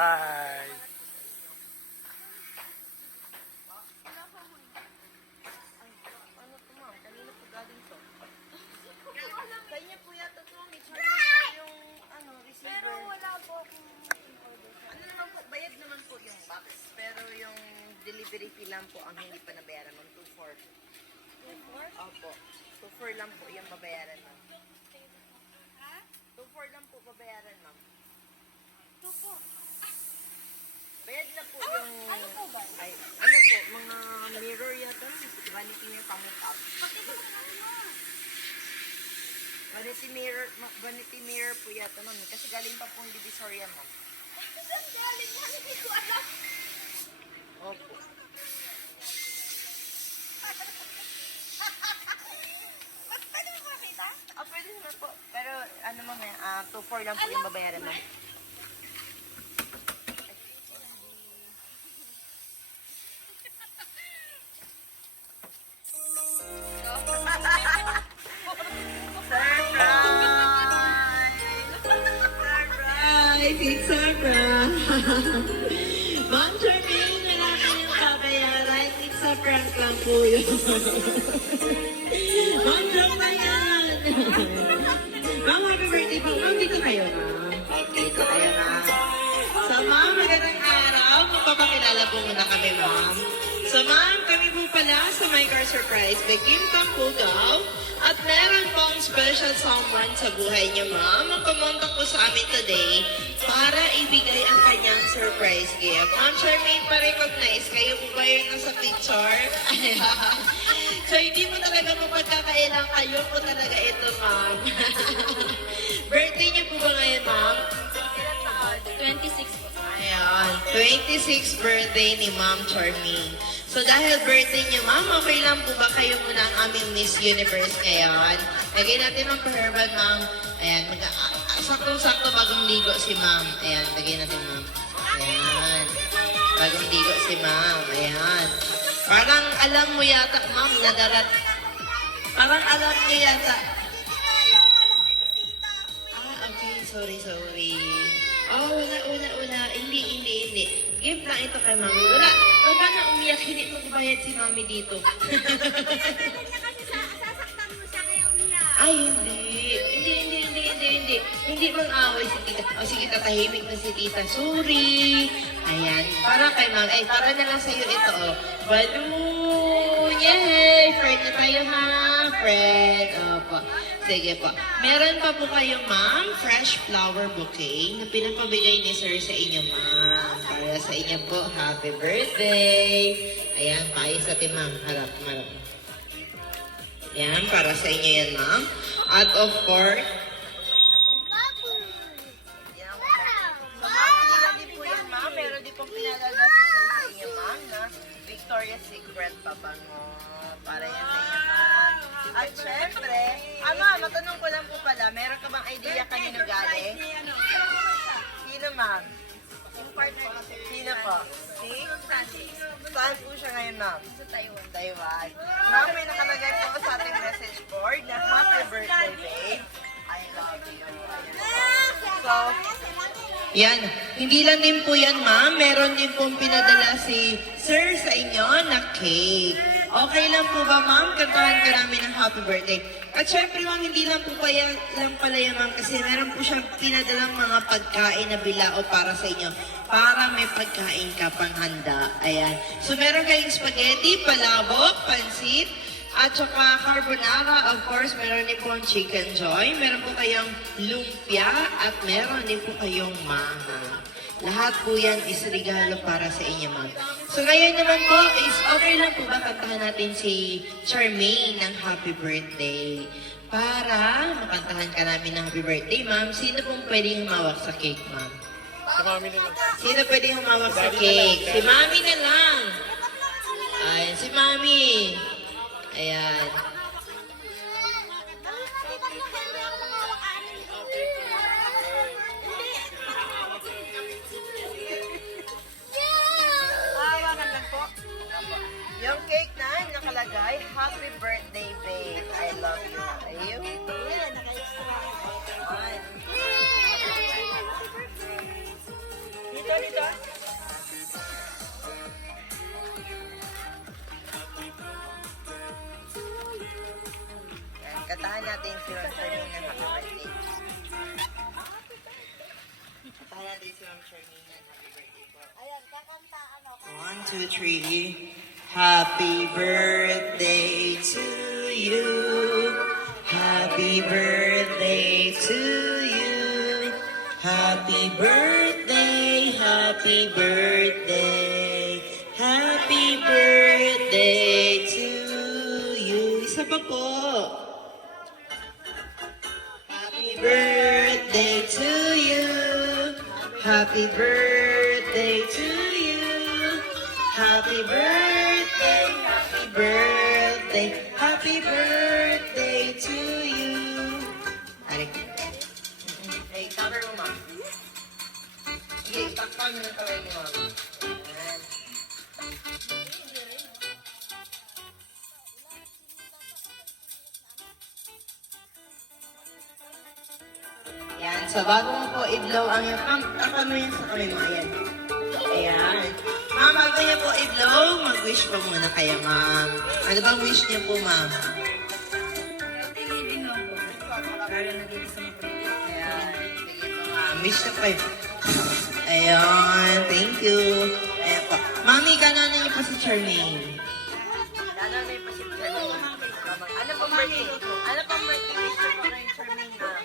Hi. Ano to, ma'am? Kanina po galing to. Sa inyo po yata to, may charge po yung receiver. Pero wala po akong in-order. Ano naman po, bayad naman po yung box. Pero yung delivery fee lang po ang hindi pa nabayaran, ma'am. 2.4. 2-4? Opo. 2.4 lang po yung babayaran, ma'am. Ha? 2.4 lang po babayaran, ma'am. 2-4. Bayad na po yung... Ano po ba? Ay, ano po, mga mirror yata. Vanity mirror pang-up. Pakita mo naman mo. Vanity mirror po yata, ma'am. Kasi galing pa pong Divisoria, ma'am. Ay, saan galing yan? Hindi ko alam. Opo. Pwede mo makita? Pwede naman po. Pero ano, ma'am, 2.4 lang po yung babayaran, ma'am. Surprise! It's surprise! Ma'am Charmaine, wala kayong babayaran. It's a prank lang po yun. Ma'am Charmaine! Ma'am, happy birthday po. Ma'am, dito kayo, ma'am. Dito kayo, ma'am. So, ma'am, magandang araw. Magpapakilala po muna kami, ma'am. So, ma'am, kami po pala sa My Car Surprise by Kim Tampugaw. At meron pong special someone sa buhay niyo, ma'am. Magpamontak po sa amin today para ibigay ang kanyang surprise gift. Ma'am Charmaine, pa-recognize kayo po ba yun nasa picture? So, hindi mo talaga mapagkakailang kayo po talaga ito, ma'am. Birthday niyo po ba ngayon, ma'am? 26 po. Ayan, 26th birthday ni Ma'am Charmaine. So dahil birthday niyo, ma'am, okay lang po ba kayo muna ang aming Miss Universe ngayon? Lagay natin ang herbal, ma'am. Ayan, saktong-sakto bagong ligo si ma'am. Ayan, lagay natin, ma'am. Ayan, bagong ligo si ma'am. Ayan. Parang alam mo yata, ma'am, parang alam niyo yata. Okay, sorry. Oh, wala. Hindi. Gift lang ito kay mami. Wala. Huwag ka na umiyak. Hindi magbayad si mami dito. Kanya kasi sasaktan mo siya kaya umiyak. Ay, hindi. Hindi mang-away si tita. O sige, tatahimik na si tita. Sorry. Ayan. Para kay mami. Ay, para na lang sa'yo ito, oh. Balloon! Yay! Friend na tayo, ha? Friend. Opo. Sige po. Meron pa po kayo, ma'am, fresh flower bouquet na pinapabigay ni sir sa inyo, ma'am. Para sa inyo po, happy birthday. Ayan, paayos natin, ma'am. Harap. Ayan, para sa inyo yan, ma'am. At of course, Yan. So, ma'am, hindi lang din po yan, ma'am. Meron din pong pinalala si sir sa inyo, ma'am, na Victoria's Secret pabango. Para yan sa inyo, ma'am. At syempre, ma'am, matanong ko lang po pala, meron ka bang idea kanino galing? Sino, ma'am? Sino po? Saan po siya ngayon, ma'am? Sa Taiwan. Taiwan. Ma'am, may nakalagay po sa ating message board na happy birthday, babe. I love you. So, yan. Hindi lang din po yan, ma'am. Meron din pong pinadala si sir sa inyo na cake. Okay lang po ba, ma'am? Kantahan ka namin ng happy birthday. At syempre, ma'am, hindi lang po lang pala yan, ma'am, kasi meron po siyang pinadalang mga pagkain na bilao para sa inyo. Para may pagkain ka pang handa. Ayan. So, meron kayong spaghetti, palabok, pansit, at saka carbonara. Of course, meron din po ang chicken joy. Meron po kayong lumpia at meron din po kayong maha. Lahat po yan is regalo para sa inyo, ma'am. So ngayon naman po is okay lang po ba kantahan natin si Charmaine ng happy birthday? Para makantahan ka namin ng happy birthday, ma'am. Sino pong pwedeng humawak sa cake, ma'am? Sa mami nila. Sino pwedeng humawak sa cake? Si mami na lang. Ay, si mami. Ayan. hawakan lang po. Yung cake na nakalagay, happy birthday, babe. I love you. Ayun. Dito halika. Yan, katahan natin si Ron Charmaine ng happy birthday. Katahan natin si Ron Charmaine ng happy birthday po. Ayan, kakanta, ano. 1, 2, 3. Happy birthday to you. Happy birthday to you. Happy birthday, happy birthday. Happy birthday to you. Isa pa po. Happy birthday to you. Happy birthday to you. Happy birthday, happy birthday, happy birthday to you. Arik. Hey, cover mo, ma'am. Sige, takpan mo ng kaway ni ma'am. Yan. Yan, so bago mo po i-blow ang yung takpan mo yan sa kamay mo. Ayan. Ayan. Ma'am, bago niya po i-blow, mag-wish po muna kayo, ma'am. Ano bang wish niya po, ma'am? Ayan. Sige po, ma'am. Wish na po kayo. Ayan, thank you. Ayan po. Mami, kanan niyo po si Charmaine. Nanay pa si Charmaine. Ano pang birthday? Ano pang birthday wish mo po kay Charmaine, ma'am?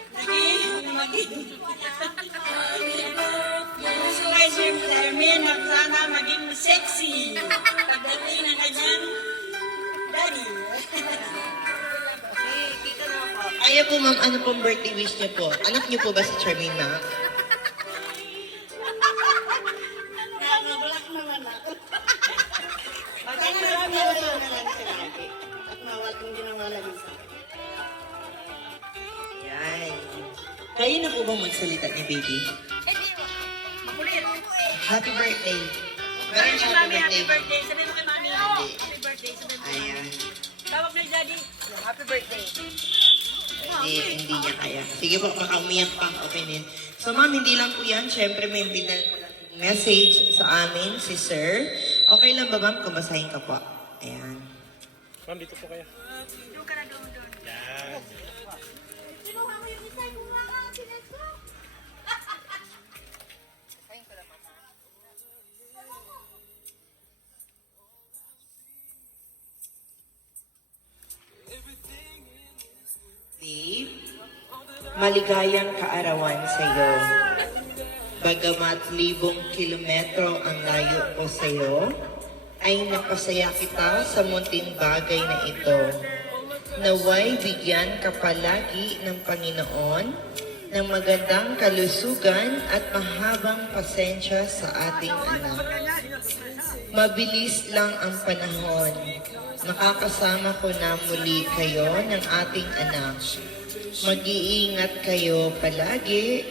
Gusto kay Sir Termin na sana maging sexy. Pagdating na kanyang daddy. Okay, kita na po. Kaya po, ma'am, ano pong birthday wish niyo po? Anak niyo po ba si Charmaine, ma'am? Nakabalak naman ako. Magkakaroon na lang siya lagi. At mawalang ginawa lang sa akin. Ayan. Kayo na po bang magsalita ni baby? Happy birthday. Meron siya happy birthday. Birthday. Sabi mo kay mami. Happy birthday. Sabi mo. Ayan. Tawag na daddy. Happy birthday. Hindi niya kaya. Sige po, baka umiyak pang opinion. So ma'am, hindi lang po yan. Siyempre may binal message sa amin, si sir. Okay lang ba ma'am kung basahin ka po? Ayan. Ma'am, dito po kayo. Doon ka na doon. Yan. Kinuha ko yung isa, kuha ka, sinet ko. Kain ko lang, mama. Dave, maligayang kaarawan sa iyo. Bagamat libong kilometro ang layo ko sa iyo, ay napasaya kita sa munting bagay na ito. Naway bigyan ka palagi ng Panginoon ng magandang kalusugan at mahabang pasensya sa ating anak. Mabilis lang ang panahon. Nakakasama ko na muli kayo ng ating anak. Mag-iingat kayo palagi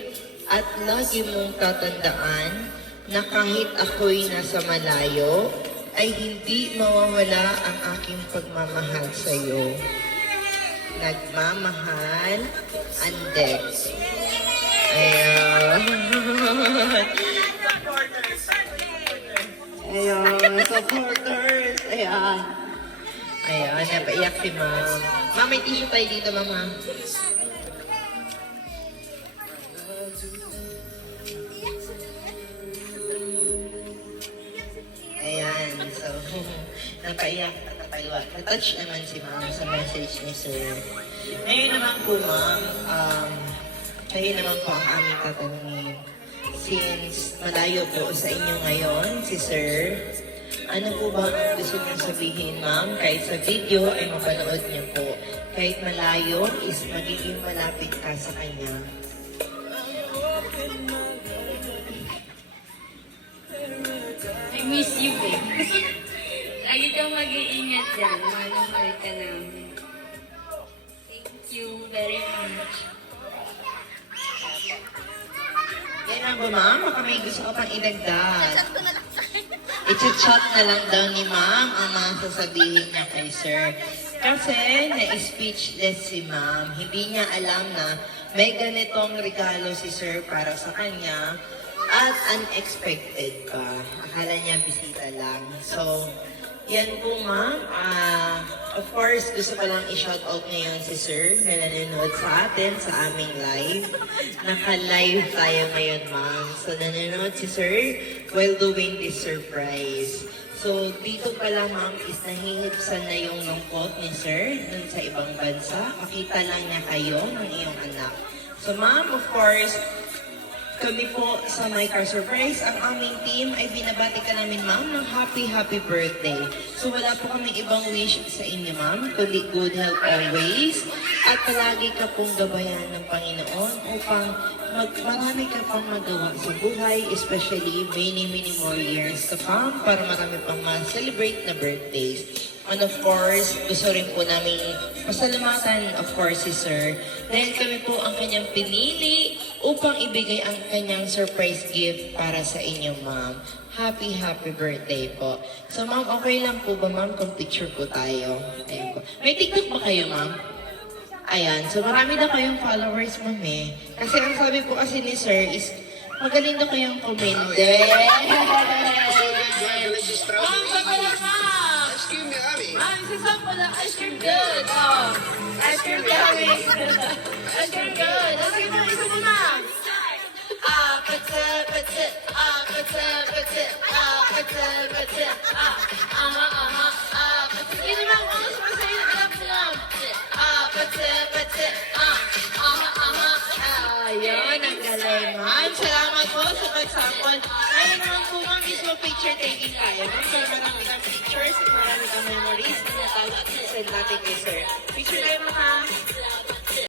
at lagi mong tatandaan na kahit ako'y nasa malayo, ay hindi mawawala ang aking pagmamahal sa iyo. Nagmamahal, Andex. Ayan. Ayan, supporters. Ayan. Ayan, napaiyak si ma'am. Ma'am, may tissue tayo dito, mama. Ayan, so, napaiyak at napaiwa. Na-touch naman si ma'am sa message ni sir. Ngayon naman po, ma'am, kayo naman po ang aming tatanungin. Since malayo po sa inyo ngayon, si sir, ano po ba ang gusto niyong sabihin, ma'am? Kahit sa video ay mapanood niyo po. Kahit malayo is magiging malapit ka sa kanya. I miss you, babe. Lagi kang mag-iingat dyan. Mahal ka namin. Thank you very much. Yan na ba, ma'am? Baka may gusto ka pang idagdag. I-chat na lang daw ni ma'am ang mga sasabihin niya kay sir. Kasi na-speechless si ma'am. Hindi niya alam na may ganitong regalo si sir para sa kanya. At unexpected pa. Akala niya bisita lang. So, yan po ma'am. Of course, gusto ko lang i-shoutout ngayon si Sir na nanonood sa atin sa aming live. Naka-live tayo ngayon ma'am. So, nanonood si Sir while doing this surprise. So, dito pala ma'am is nahihipsan na yung lungkot ni Sir dun sa ibang bansa. Makita lang niya kayo ng iyong anak. So, ma'am, of course, kami po sa My Car Surprise, ang aming team ay binabati ka namin, ma'am, ng happy birthday. So wala po kami ibang wish sa inyo, ma'am, kundi good health always. At palagi ka pong gabayan ng Panginoon upang marami ka pang magawa sa buhay, especially many more years to come para marami pang ma-celebrate na birthdays. And of course, gusto rin po namin pasalamatan, of course, si Sir. Dahil kami po ang kanyang pinili upang ibigay ang kanyang surprise gift para sa inyo, ma'am. Happy birthday po. So, ma'am, okay lang po ba, ma'am, kung picture po tayo? Ayan po. May TikTok ba kayo, ma'am? Ayan. So, marami na kayong followers, ma'am, eh. Kasi ang sabi po kasi ni Sir is, magaling na kayong komende. Ma'am, pagkala, ma'am! Ma'am, sasam pala, ice cream good. Oh, ice cream good. Ice cream good. Ice cream good. Isa mo, ma'am. Sige, ma'am, kung gusto mo sa'yo, alam ko lang. Ayun, ang galing, ma'am. Salamat po sa pag-sample. Ngayon naman po, ma'am, mismo picture taking tayo. Ma'am, so marami kang pictures, marami kang memories na natawag at send natin kay Sir. Picture tayo, ma'am.